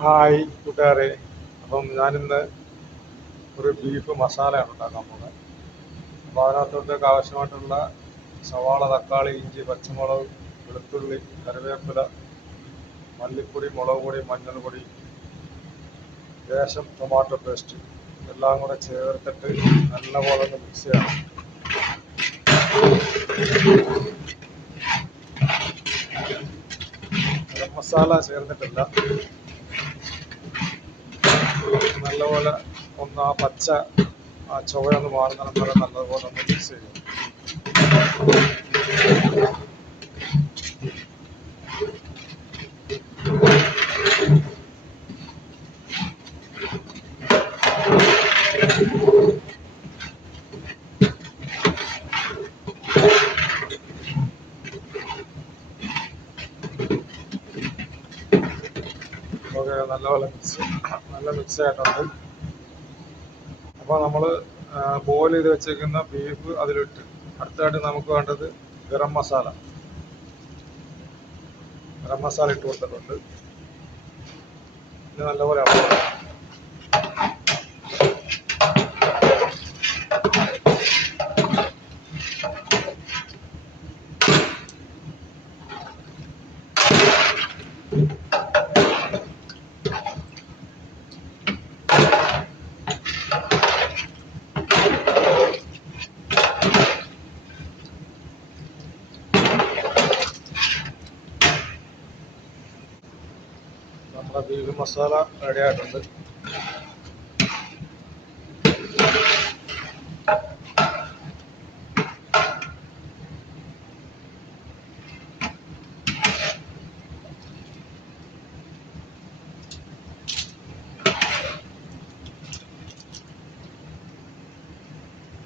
Hi കൂട്ടുകാരെ. അപ്പം ഞാനിന്ന് ഒരു ബീഫ് മസാലയാണ് ഉണ്ടാക്കാൻ പോകുന്നത്. അപ്പോൾ അതിനകത്തോട്ടേക്ക് ആവശ്യമായിട്ടുള്ള സവാള, തക്കാളി, ഇഞ്ചി, പച്ചമുളക്, വെളുത്തുള്ളി, കറിവേപ്പില, മല്ലിപ്പൊടി, മുളക് പൊടി, മഞ്ഞൾപ്പൊടി, ലേശം ടൊമാറ്റോ പേസ്റ്റ് എല്ലാം കൂടെ ചേർത്തിട്ട് നല്ലപോലെ ഒന്ന് മിക്സ് ചെയ്യണം. ഗരം മസാല ചേർന്നിട്ടില്ല. നല്ലപോലെ ഒന്ന് ആ ചുവയൊന്ന് മാറുന്നിടം വരെ നല്ലതുപോലെ ഒന്ന് മിക്സ് ചെയ്യും. ഓക്കെ, നല്ല മിക്സ് ആയിട്ടുണ്ട്. അപ്പോൾ നമ്മൾ ബോയിൽ ചെയ്ത് വെച്ചേക്കുന്ന ബീഫ് അതിലിട്ട് അടുത്തായിട്ട് നമുക്ക് വേണ്ടത് ഗരം മസാല ഇട്ട് കൊടുത്തിട്ടുണ്ട്. ഇത് നല്ലപോലെ ഇളക്കുക. നമ്മുടെ ബീഫ് മസാല റെഡി ആയിട്ടുണ്ട്.